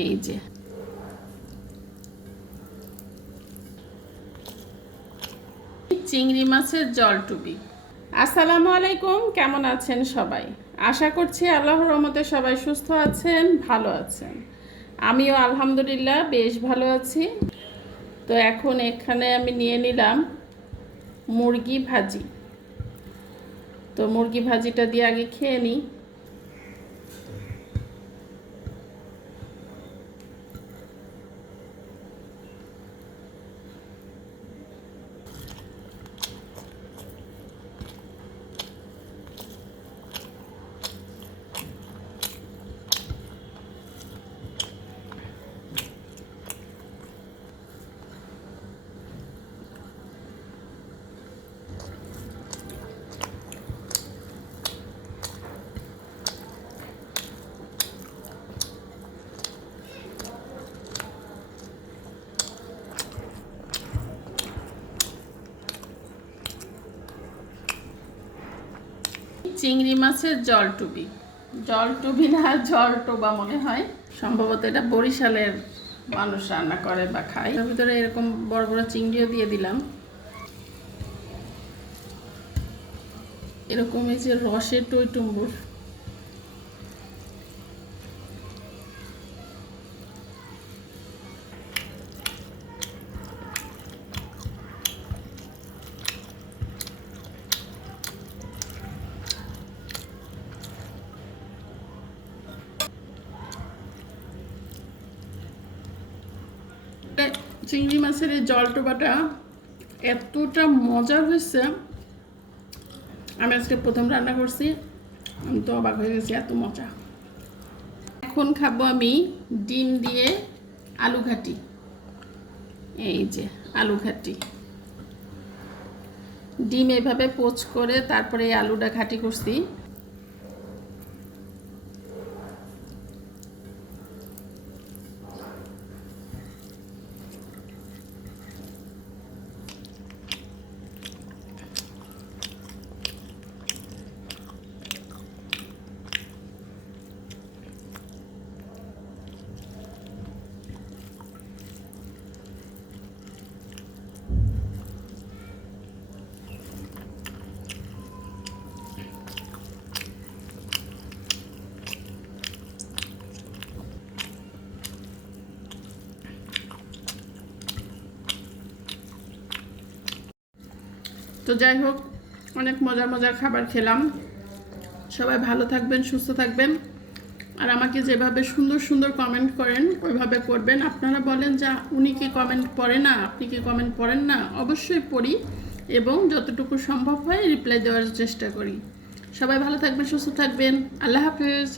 এই যে চিংড়ি মাছের জলটুবি। আসসালামু আলাইকুম, কেমন আছেন সবাই? আশা করছি আল্লাহর রহমতে সবাই সুস্থ আছেন, ভালো আছেন। আমিও আলহামদুলিল্লাহ বেশ ভালো আছি। তো এখন এখানে আমি নিয়ে নিলাম মুরগি ভাজি। তো মুরগি ভাজিটা দিয়ে আগে খেয়ে নিই। চিংড়ি মাছের জলটুবি, জলটুবি না জলটোবা মনে হয়, সম্ভবত এটা বরিশালের মানুষ রান্না করে বা খায়। তার ভিতরে এরকম বড় বড় চিংড়িও দিয়ে দিলাম। এরকম এই যে রসের টইটুম্বুর, চিংড়ি মাছের এই জলটোবাটা এতটা মজা হয়েছে, আমি আজকে প্রথম রান্না করছি, আমি তো অবাক হয়ে গেছি, এত মজা। এখন খাবো আমি ডিম দিয়ে আলু ঘাটি। এই যে আলু ঘাটি, ডিম এভাবে পোচ করে তারপরে এই আলুটা ঘাটি করছি। তো যাই হোক, অনেক মজার মজার খাবার খেলাম। সবাই ভালো থাকবেন, সুস্থ থাকবেন, আর আমাকে যেভাবে সুন্দর সুন্দর কমেন্ট করেন ওইভাবে করবেন। আপনারা বলেন যে উনি কি কমেন্ট পড়ে না, আপনি কি কমেন্ট পড়েন না? অবশ্যই পড়ি এবং যতটুকু সম্ভব হয় রিপ্লাই দেওয়ার চেষ্টা করি। সবাই ভালো থাকবেন, সুস্থ থাকবেন। আল্লাহ হাফেজ।